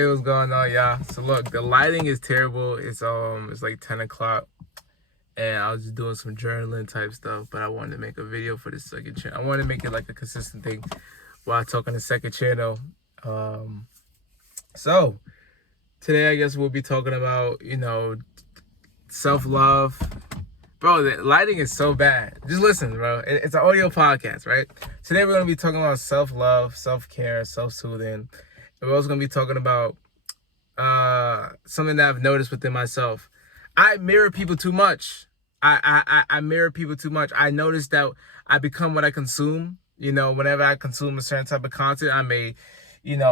Hey, what's going on, y'all? So look, the lighting is terrible. It's like 10 o'clock, and I was just doing some journaling type stuff. But I wanted to make a video for the second channel. I wanted to make it like a consistent thing while I talk on the second channel. So today I guess we'll be talking about self-love. Bro, the lighting is so bad. Just listen, bro. It's an audio podcast, right? Today we're gonna be talking about self-love, self-care, self-soothing. And we're also gonna be talking about something that I've noticed within myself. I mirror people too much. I mirror people too much. I notice that I become what I consume. Whenever I consume a certain type of content, I may,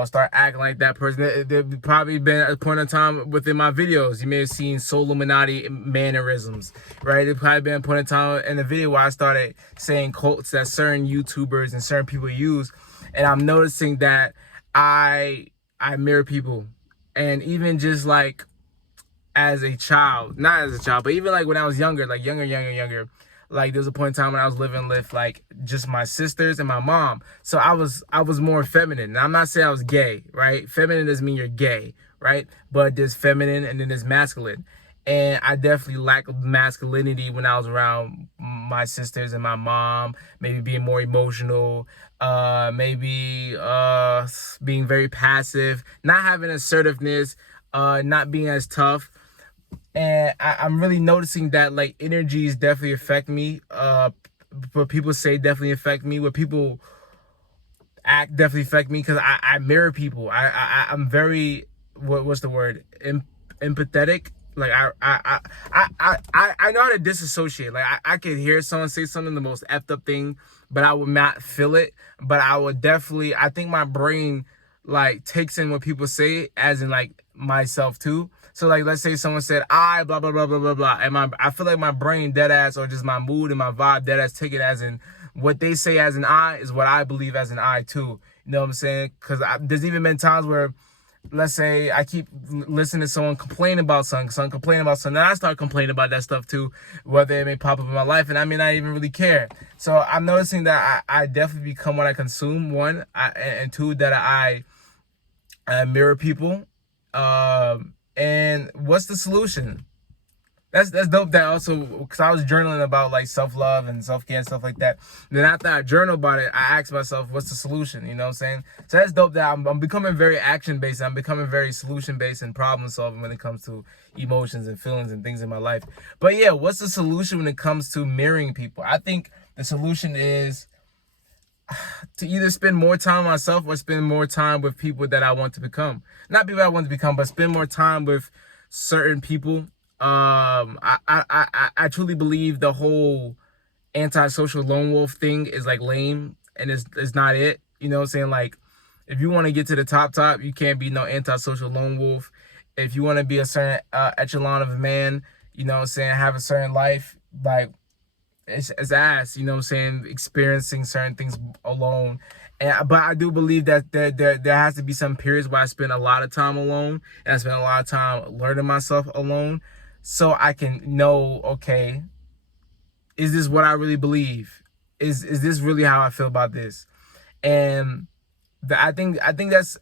start acting like that person. There's probably been a point in time within my videos. You may have seen Soul Illuminati mannerisms, right? There's probably been a point in time in the video where I started saying quotes that certain YouTubers and certain people use. And I'm noticing that I mirror people. And even just like as a child, not as a child, but even like when I was younger, like younger, like there was a point in time when I was living with like just my sisters and my mom. So I was more feminine. And I'm not saying I was gay, right? Feminine doesn't mean you're gay, right? But there's feminine and then there's masculine. And I definitely lacked masculinity when I was around my sisters and my mom, maybe being more emotional, maybe being very passive, not having assertiveness, not being as tough. And I'm really noticing that like energies definitely affect me. What people say definitely affect me. What people act definitely affect me because I mirror people. I'm very, what's the word? Empathetic. Like I know how to disassociate. Like I could hear someone say something, the most effed up thing, but I would not feel it. But I would definitely, I think my brain like takes in what people say as in like myself too. So like let's say someone said I blah blah blah blah blah blah, and I feel like my brain dead ass, or just my mood and my vibe dead ass, take it as in what they say as an I is what I believe as an I too. You know what I'm saying? Because there's even been times where, let's say I keep listening to someone complain about something, and I start complaining about that stuff too, whether it may pop up in my life, and I may not even really care. So I'm noticing that I definitely become what I consume, one, and two, that I mirror people. And what's the solution? That's dope. That also, because I was journaling about like self-love and self-care and stuff like that. Then after I journal about it, I asked myself, what's the solution? You know what I'm saying? So that's dope that I'm becoming very action-based. I'm becoming very solution-based and problem-solving when it comes to emotions and feelings and things in my life. But yeah, what's the solution when it comes to mirroring people? I think the solution is to either spend more time on myself or spend more time with people that I want to become. Not people I want to become, but spend more time with certain people. I truly believe the whole antisocial lone wolf thing is like lame, and it's not it. You know what I'm saying? Like, if you want to get to the top, you can't be no antisocial lone wolf. If you want to be a certain echelon of a man, you know what I'm saying, have a certain life, like, it's ass, you know what I'm saying, experiencing certain things alone. But I do believe that there has to be some periods where I spend a lot of time alone, and I spend a lot of time learning myself alone, so I can know, okay, is this what I really believe? Is this really how I feel about this? And I think that's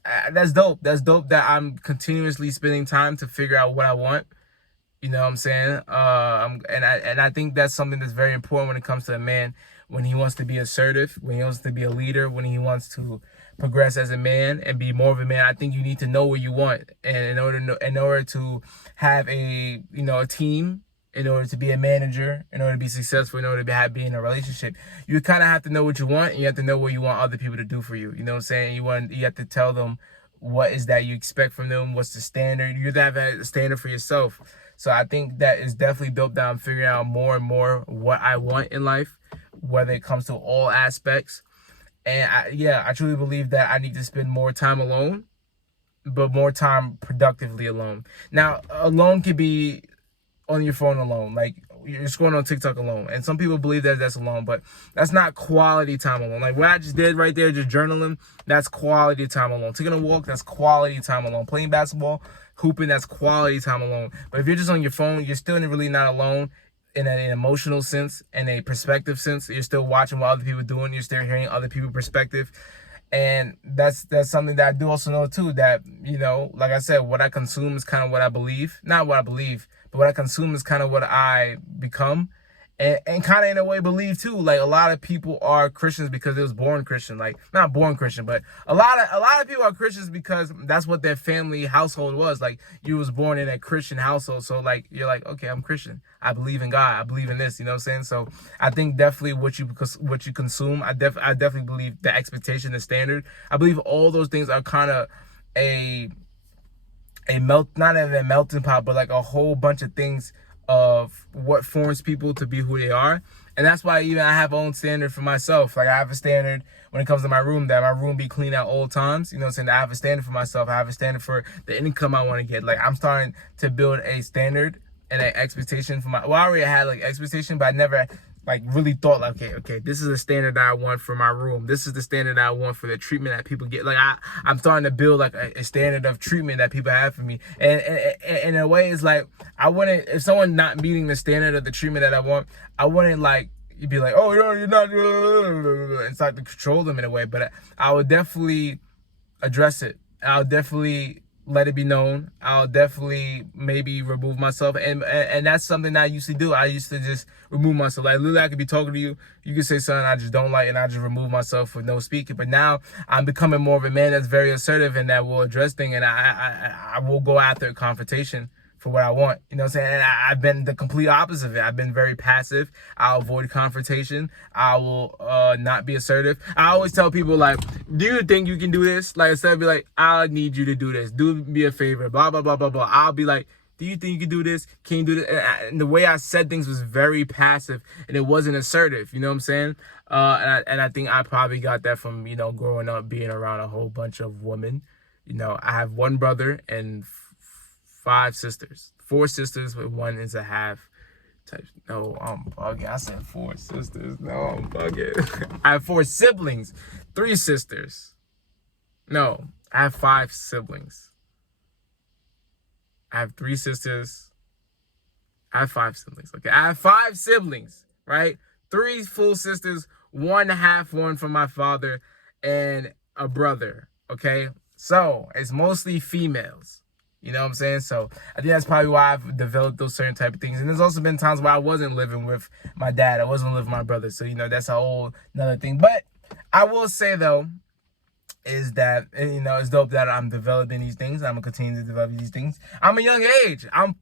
dope. That's dope that I'm continuously spending time to figure out what I want. You know what I'm saying? And I think that's something that's very important when it comes to a man, when he wants to be assertive, when he wants to be a leader, when he wants to progress as a man and be more of a man. I think you need to know what you want, and in order to have a team, in order to be a manager, in order to be successful, in order to be in a relationship, you kind of have to know what you want, and you have to know what you want other people to do for you. You know what I'm saying? You have to tell them what is that you expect from them, what's the standard. You have to have a standard for yourself. So I think that is definitely dope that I'm figuring out more and more what I want in life, whether it comes to all aspects. And I truly believe that I need to spend more time alone, but more time productively alone. Now, alone could be on your phone alone, like you're scrolling on TikTok alone. And some people believe that that's alone, but that's not quality time alone. Like what I just did right there, just journaling, that's quality time alone. Taking a walk, that's quality time alone. Playing basketball, hooping, that's quality time alone. But if you're just on your phone, you're still really not alone in an emotional sense, in a perspective sense. You're still watching what other people are doing. You're still hearing other people's perspective. And that's something that I do also know too, that, you know, like I said, what I consume is kind of what I believe. Not what I believe, but what I consume is kind of what I become. And kind of in a way believe too. Like, a lot of people are Christians because they was born Christian. Like, not born Christian, but a lot of people are Christians because that's what their family household was. Like, you was born in a Christian household, so like you're like, okay, I'm Christian. I believe in God. I believe in this. You know what I'm saying? So I think definitely what you consume. I definitely believe the expectation, the standard. I believe all those things are kind of a not even a melting pot, but like a whole bunch of things of what forms people to be who they are. And that's why even I have my own standard for myself. Like, I have a standard when it comes to my room, that my room be clean at all times. You know what I'm saying? I have a standard for myself. I have a standard for the income I want to get. Like, I'm starting to build a standard and an expectation for I already had like expectation, but I never like really thought like, okay, this is the standard that I want for my room. This is the standard that I want for the treatment that people get. Like, I'm starting to build like a standard of treatment that people have for me. And in a way, it's like, I wouldn't, if someone not meeting the standard of the treatment that I want, I wouldn't like, you'd be like, oh, no, you're not, and start to control them in a way. But I would definitely address it. I'll definitely let it be known. I'll definitely maybe remove myself, and that's something that I used to do. I used to just remove myself. Like, literally, I could be talking to you, you could say something I just don't like, and I just remove myself with no speaking. But now I'm becoming more of a man that's very assertive and that will address things, and I will go after a confrontation for what I want. You know what I'm saying? And I've been the complete opposite of it. I've been very passive. I'll avoid confrontation. I will not be assertive. I always tell people, like, do you think you can do this? Like, instead of be like, I need you to do this. Do me a favor. Blah, blah, blah, blah, blah. I'll be like, do you think you can do this? Can you do this? And the way I said things was very passive, and it wasn't assertive. You know what I'm saying? And I think I probably got that from, you know, growing up, being around a whole bunch of women. You know, I have one brother and 5 sisters. 4 sisters, but one is a half type. No, I'm bugging. I said 4 sisters. No, I'm bugging. I have 4 siblings. 3 sisters. No, I have 5 siblings. I have 3 sisters. I have 5 siblings. Okay, I have 5 siblings, right? 3 full sisters, 1 half one from my father, and a brother. Okay, so it's mostly females. You know what I'm saying? So I think that's probably why I've developed those certain type of things. And there's also been times where I wasn't living with my dad. I wasn't living with my brother. So, you know, that's a whole another thing. But I will say, though, is that, you know, it's dope that I'm developing these things. I'm going to continue to develop these things. I'm a young age. I'm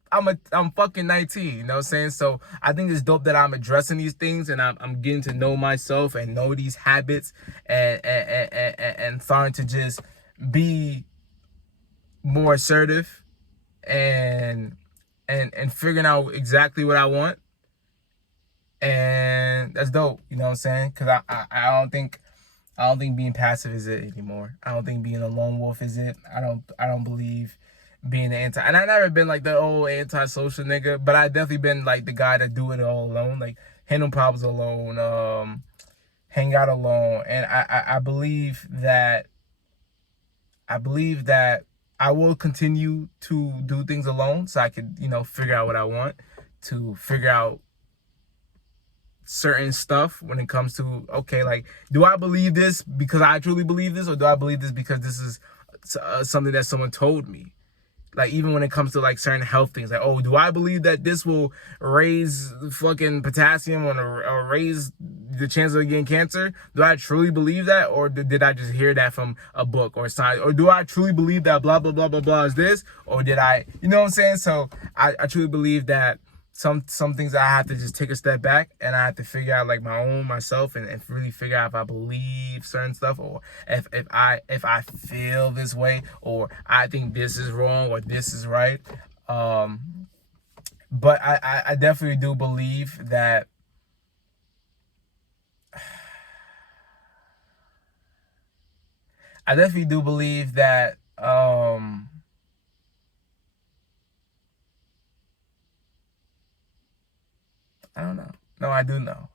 fucking 19. You know what I'm saying? So I think it's dope that I'm addressing these things, and I'm getting to know myself and know these habits, and starting to just be more assertive and figuring out exactly what I want. And that's dope, you know what I'm saying? Because I don't think being passive is it anymore. I don't think being a lone wolf is it. I don't believe being an anti, and I never been like the old anti-social nigga, but I definitely been like the guy that do it all alone, like handle problems alone, hang out alone. And I believe that I will continue to do things alone, so I could, you know, figure out what I want, to figure out certain stuff when it comes to, okay, like, do I believe this because I truly believe this, or do I believe this because this is something that someone told me? Like, even when it comes to like certain health things, like, oh, do I believe that this will raise fucking potassium or raise the chance of getting cancer? Do I truly believe that, or did I just hear that from a book or science? Or do I truly believe that blah blah blah blah blah is this, or did I, you know what I'm saying? So I truly believe that some things I have to just take a step back, and I have to figure out like myself, and really figure out if I believe certain stuff, or if I feel this way, or I think this is wrong or this is right. But I definitely do believe that I don't know. No, I do know.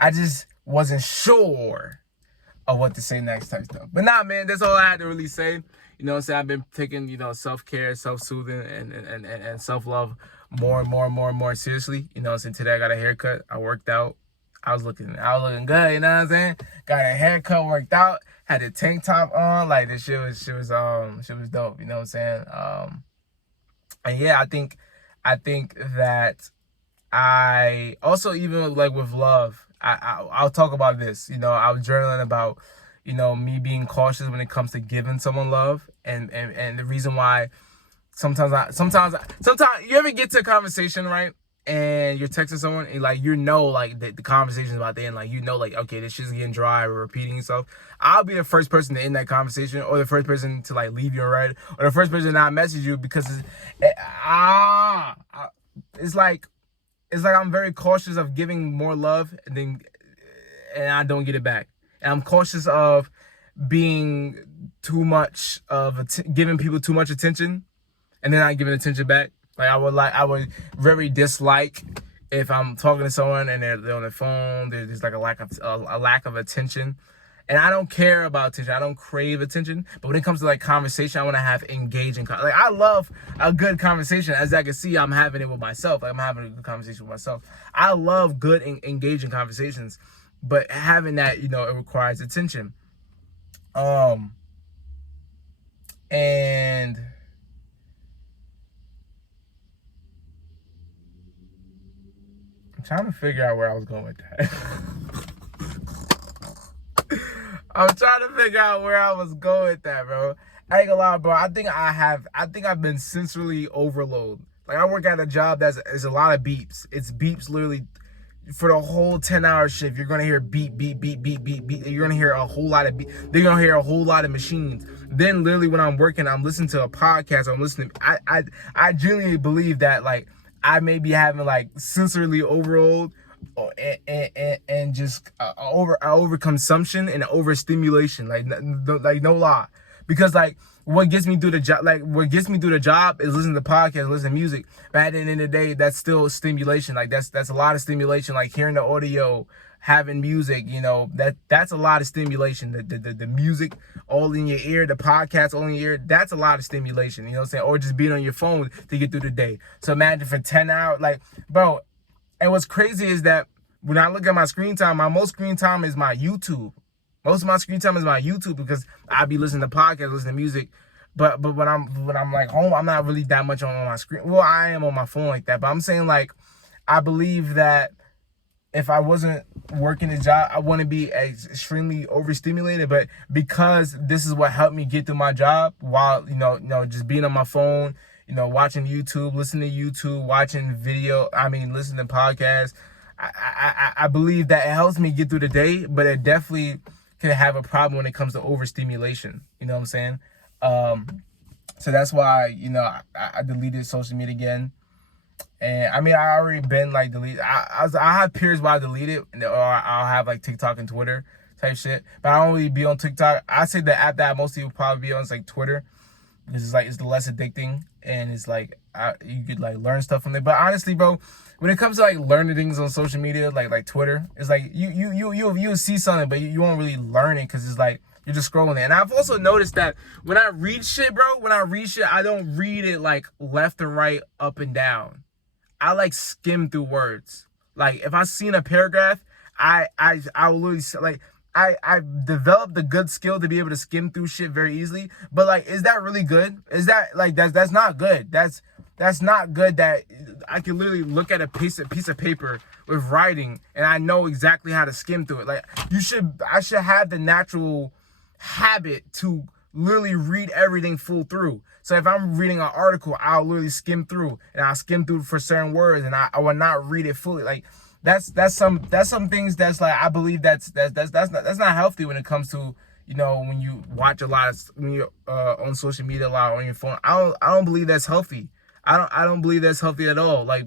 I just wasn't sure of what to say next type stuff. But nah, man, that's all I had to really say. You know what I'm saying? I've been taking, you know, self-care, self-soothing, and self-love more and more seriously. You know what I'm saying? Today I got a haircut. I worked out. I was looking good, you know what I'm saying? Got a haircut worked out, had a tank top on, like this shit was dope, you know what I'm saying? And yeah, I think that I also, even like with love, I'll talk about this. You know, I was journaling about, you know, me being cautious when it comes to giving someone love, and the reason why sometimes you ever get to a conversation, right? And you're texting someone and like, you know, like the conversation's about to end, like, you know, like, okay, this shit's getting dry or repeating itself. I'll be the first person to end that conversation, or the first person to like leave you in red, or the first person to not message you, because it's like I'm very cautious of giving more love and I don't get it back. And I'm cautious of being too much of giving people too much attention and then not giving attention back. Like I would very dislike if I'm talking to someone and they're on their phone. There's like a lack of attention. And I don't care about attention. I don't crave attention. But when it comes to like conversation, I want to have engaging. Like, I love a good conversation. As I can see, I'm having it with myself. Like, I'm having a good conversation with myself. I love good engaging conversations. But having that, you know, it requires attention. And I'm trying to figure out where I was going with that. I'm trying to figure out where I was going with that, bro. I ain't gonna lie, bro. I think I've been sensory overload. Like, I work at a job that's a lot of beeps. It's beeps literally for the whole 10-hour shift. You're gonna hear beep, beep, beep, beep, beep, beep. You're gonna hear a whole lot of beep. They're gonna hear a whole lot of machines. Then literally when I'm working, I'm listening to a podcast. I'm listening. I genuinely believe that, like, I may be having like sensory overload, and just overconsumption and overstimulation, like no lie, because like what gets me through the job is listening to podcasts, listening to music. But at the end of the day, that's still stimulation. Like that's a lot of stimulation. Like hearing the audio, having music, you know, that's a lot of stimulation. The music all in your ear, the podcast all in your ear, that's a lot of stimulation. You know what I'm saying? Or just being on your phone to get through the day. So imagine for 10 hours, like, bro. And what's crazy is that when I look at my screen time, my most screen time is my YouTube. Most of my screen time is my YouTube, because I be listening to podcasts, listening to music. But when I'm like home, I'm not really that much on my screen. Well, I am on my phone like that. But I'm saying, like, I believe that if I wasn't working a job, I wouldn't be extremely overstimulated. But because this is what helped me get through my job, while you know, just being on my phone, you know, watching YouTube, listening to YouTube, listening to podcasts. I believe that it helps me get through the day, but it definitely can have a problem when it comes to overstimulation. You know what I'm saying? So that's why, you know, I deleted social media again. And I mean, I already been like deleted. I have periods where I delete it, or I'll have like TikTok and Twitter type shit. But I don't really be on TikTok. I say the app that I mostly would probably be on is like Twitter. Because it's the less addicting, and it's like you could like learn stuff from there. But honestly, bro, when it comes to like learning things on social media, like Twitter, it's like you'll see something, but you won't really learn it, because it's like you're just scrolling it. And I've also noticed that when I read shit, bro, I don't read it like left and right, up and down. I like skim through words. Like if I've seen a paragraph, I will literally like. I've developed the good skill to be able to skim through shit very easily. But like, is that really good? Is that like, that's not good. That's not good that I can literally look at a piece of paper with writing and I know exactly how to skim through it. Like I should have the natural habit to literally read everything full through. So if I'm reading an article, I'll literally skim through, and I'll skim through for certain words, and I will not read it fully. Like, that's some things that's like, I believe that's not healthy when it comes to, you know, when you watch a lot of, when you're on social media a lot, on your phone. I don't believe that's healthy. I don't believe that's healthy at all. Like,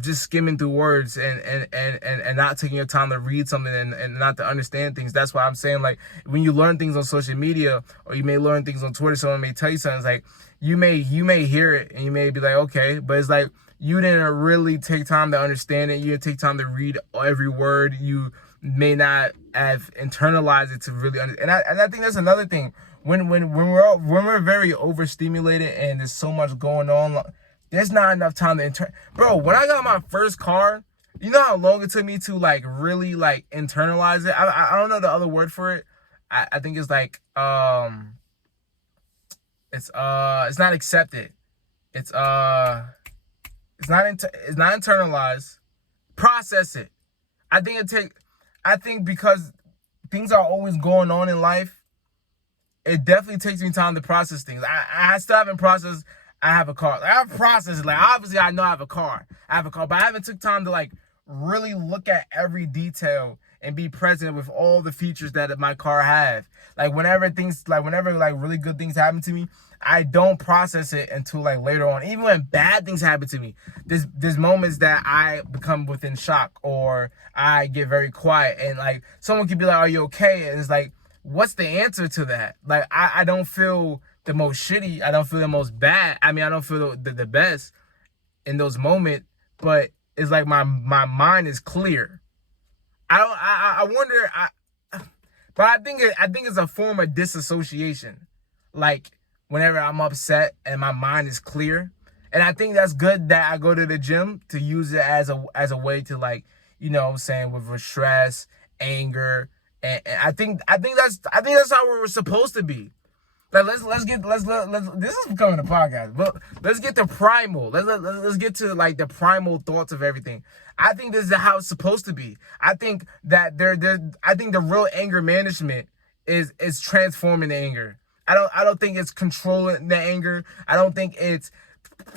just skimming through words and not taking your time to read something and not to understand things. That's why I'm saying, like, when you learn things on social media, or you may learn things on Twitter, someone may tell you something, it's like you may hear it and you may be like, okay, but it's like you didn't really take time to understand it. You didn't take time to read every word. You may not have internalized it to really understand. And I think that's another thing. When we're very overstimulated and there's so much going on, there's not enough time to Bro, when I got my first car, You know how long it took me to like really like internalize it? I don't know the other word for it. I think it's like it's not accepted. It's it's not internalized. Process it. I think it take I think because things are always going on in life, it definitely takes me time to process things. I still haven't processed I have a car. Like, I've processed it. Like obviously I know I have a car. I have a car, but I haven't took time to like really look at every detail and be present with all the features that my car have. Like whenever really good things happen to me, I don't process it until like later on. Even when bad things happen to me, there's moments that I become within shock or I get very quiet and like someone could be like, "Are you okay?" And it's like, what's the answer to that? Like I don't feel the most shitty. I don't feel the most bad. I mean, I don't feel the best in those moments, but it's like my mind is clear. I wonder. But I think it's a form of disassociation. Like whenever I'm upset and my mind is clear, and I think that's good that I go to the gym to use it as a way to like, you know what I'm saying, with stress, anger, and I think that's how we're supposed to be. Like let's this is becoming a podcast, but let's get to primal. Let's get to like the primal thoughts of everything. I think this is how it's supposed to be. I think that I think the real anger management is transforming the anger. I don't think it's controlling the anger. I don't think it's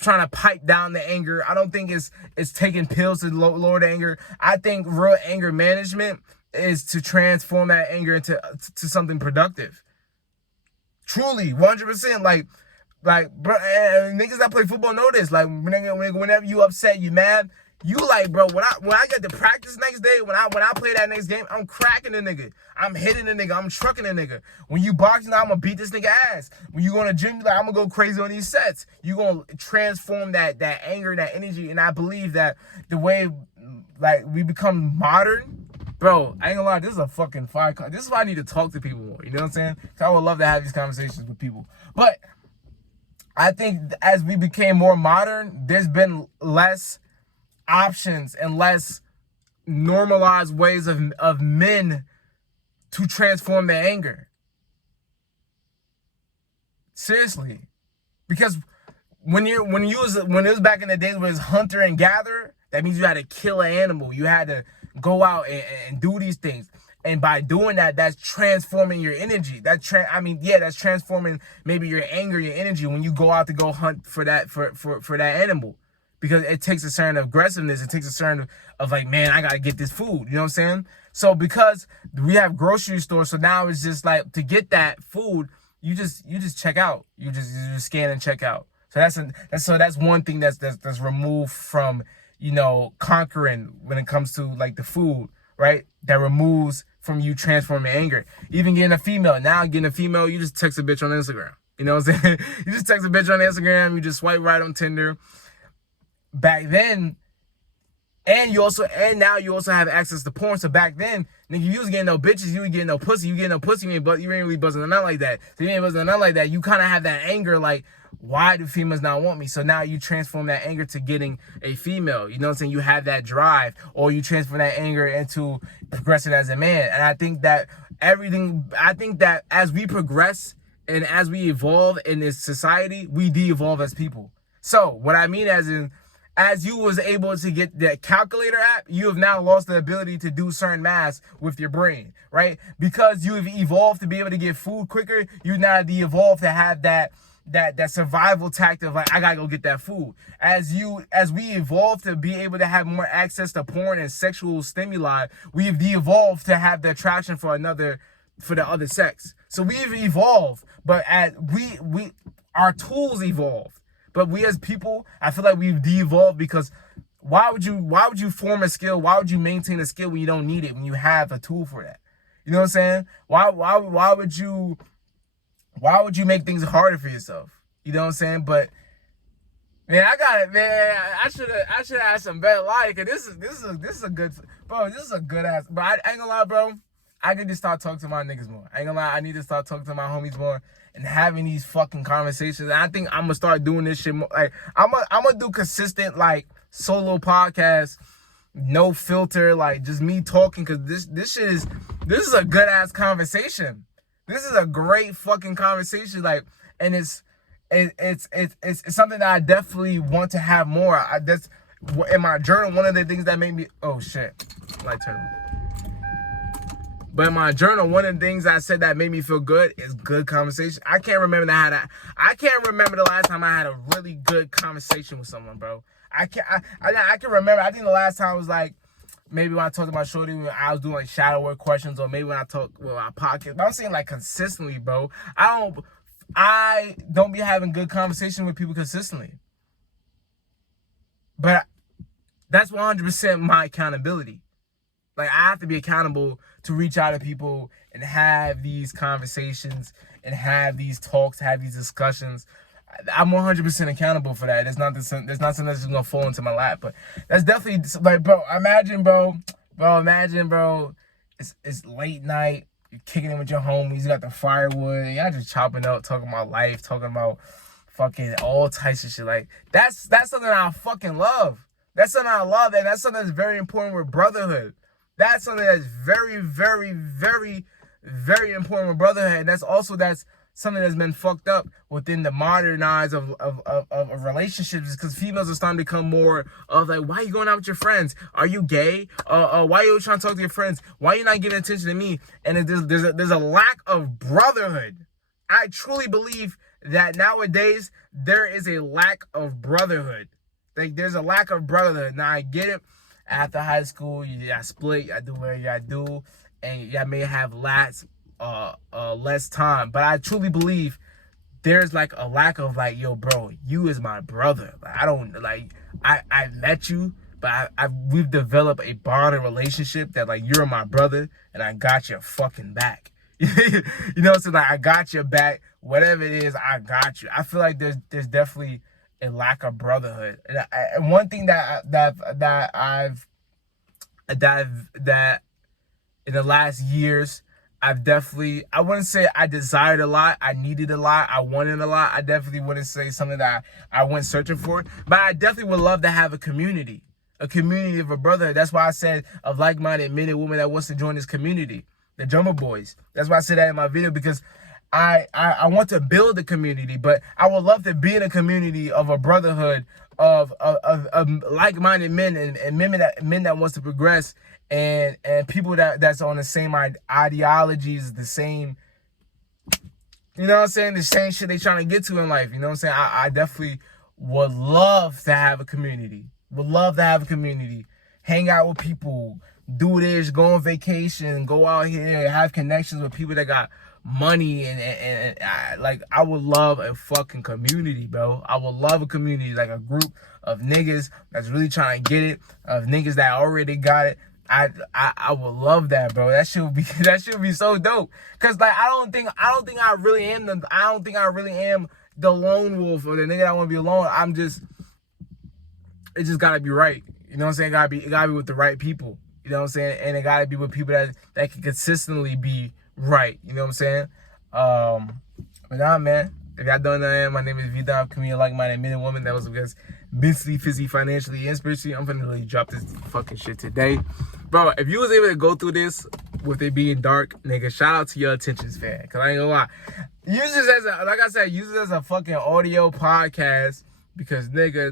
trying to pipe down the anger. I don't think it's taking pills to lower the anger. I think real anger management is to transform that anger into to something productive. Truly, 100%. Like, bro, niggas that play football know this. Like, whenever you upset, you mad, you like, bro. When I get to practice next day, when I play that next game, I'm cracking the nigga. I'm hitting the nigga. I'm trucking the nigga. When you boxing, I'm gonna beat this nigga ass. When you go to the gym, like, I'm gonna go crazy on these sets. You gonna transform that anger, that energy, and I believe that the way like we become modern. Bro, I ain't gonna lie, this is a fucking fire. This is why I need to talk to people more. You know what I'm saying? Because I would love to have these conversations with people. But I think as we became more modern, there's been less options and less normalized ways of men to transform their anger. Seriously. Because when it was back in the days when it was hunter and gatherer, that means you had to kill an animal. You had to go out and do these things. And by doing that, that's transforming your energy. That's transforming maybe your anger, your energy when you go out to go hunt for that animal. Because it takes a certain aggressiveness. It takes a certain of like, man, I gotta get this food. You know what I'm saying? So because we have grocery stores, so now it's just like to get that food, you just check out. You just scan and check out. So that's one thing that's removed from, you know, conquering when it comes to like the food, right? That removes from you transforming anger. Even getting a female. Now getting a female, you just text a bitch on Instagram. You know what I'm saying? You just text a bitch on Instagram, you just swipe right on Tinder. Back then, and now you also have access to porn. So back then, nigga, you was getting no bitches, you was getting no pussy, you ain't really buzzing them out like that. So you ain't buzzing them out like that. You kind of have that anger, like, why do females not want me? So now you transform that anger to getting a female. You know what I'm saying? You have that drive, or you transform that anger into progressing as a man. And I think that as we progress and as we evolve in this society, we de-evolve as people. So what I mean as you was able to get the calculator app, you have now lost the ability to do certain math with your brain, right? Because you have evolved to be able to get food quicker, you now de-evolved to have that survival tactic of like, I gotta go get that food. As we evolve to be able to have more access to porn and sexual stimuli, we've de-evolved to have the attraction for the other sex. So we've evolved, but our tools evolved. But we as people, I feel like we've de-evolved because why would you form a skill? Why would you maintain a skill when you don't need it, when you have a tool for that? You know what I'm saying? Why would you make things harder for yourself? You know what I'm saying? But man, I should have had some better life. This is a good, bro. This is a good ass. But I ain't gonna lie, bro. I need to start talking to my niggas more. I ain't gonna lie. I need to start talking to my homies more and having these fucking conversations. And I think I'm gonna start doing this shit more. Like I'm gonna do consistent like solo podcasts no filter, like just me talking, because this is a good ass conversation. This is a great fucking conversation, like, and it's something that I definitely want to have more. That's in my journal. One of the things that made me, oh shit, light turn on. But in my journal, one of the things I said that made me feel good is good conversation. I can't remember I can't remember the last time I had a really good conversation with someone, bro. I can remember. I think the last time was like maybe when I talked to my shorty when I was doing like shadow work questions, or maybe when I talked with my pocket. But I'm saying like consistently, bro. I don't be having good conversation with people consistently. But that's 100% my accountability. Like, I have to be accountable to reach out to people and have these conversations and have these talks, have these discussions. I'm 100% accountable for that. There's not something that's just gonna fall into my lap. But that's definitely like, bro. Imagine, bro. It's late night. You're kicking it with your homies. You got the firewood. And y'all just chopping up, talking about life, talking about fucking all types of shit. Like, that's something I fucking love. That's something I love, and that's something that's very important with brotherhood. That's something that's very, very, very, very important with brotherhood. And that's something that's been fucked up within the modernized of relationships, because females are starting to become more of like, why are you going out with your friends? Are you gay? Why are you trying to talk to your friends? Why are you not giving attention to me? And there's a lack of brotherhood. I truly believe that nowadays there is a lack of brotherhood. Like, there's a lack of brotherhood. Now, I get it. After high school, you got split, you got to do what you got to do, and y'all may have less time. But I truly believe there's like a lack of like, yo, bro, you is my brother. Like, I met you, but we've developed a bonding relationship that like, you're my brother and I got your fucking back. You know what I'm saying? Like, I got your back. Whatever it is, I got you. I feel like there's definitely a lack of brotherhood. And one thing that in the last years, I wouldn't say I desired a lot, I needed a lot, I wanted a lot. I definitely wouldn't say something that I went searching for, but I definitely would love to have a community of a brotherhood. That's why I said of like-minded men and women that wants to join this community, the Drummer Boys. That's why I said that in my video, because I want to build a community, but I would love to be in a community of a brotherhood of like-minded men and men that wants to progress, and people that's on the same ideologies, the same, you know what I'm saying, the same shit they trying to get to in life. You know what I'm saying? I definitely would love to have a community. Hang out with people, do this, go on vacation, go out here, have connections with people that got money, and I would love a fucking community, bro. I would love a community, like a group of niggas that's really trying to get it, of niggas that already got it. I would love that, bro. That should be so dope. Cause like, I don't think I really am the lone wolf or the nigga that want to be alone. It just gotta be right. You know what I'm saying? It gotta be with the right people. You know what I'm saying? And it gotta be with people that can consistently be right. You know what I'm saying? But nah, man. If y'all don't know, my name is Vida. I'm comedian, like-minded men and women that was because mentally, physically, financially, and spiritually. I'm finna really drop this fucking shit today. Bro, if you was able to go through this with it being dark, nigga, shout out to your attention span. Cause I ain't gonna lie. Use this use it as a fucking audio podcast. Because nigga,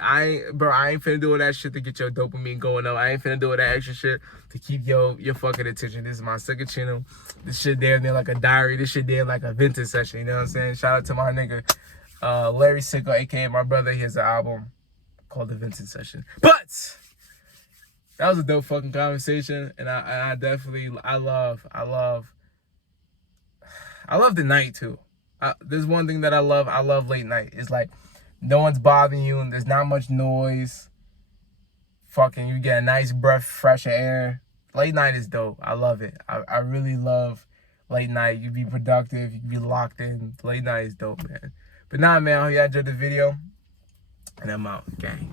I ain't finna do all that shit to get your dopamine going up. I ain't finna do all that extra shit to keep your fucking attention. This is my second channel. This shit there like a diary. This shit there like a vintage session. You know what I'm saying? Shout out to my nigga Larry Sicko, aka my brother. He has an album called The Vintage Session. But that was a dope fucking conversation, and I definitely love the night too. There's one thing that I love late night. It's like no one's bothering you and there's not much noise. Fucking, you get a nice breath, fresh air. Late night is dope. I love it. I really love late night. You be productive. You be locked in. Late night is dope, man. But nah, man, I hope y'all enjoyed the video. And I'm out. Gang.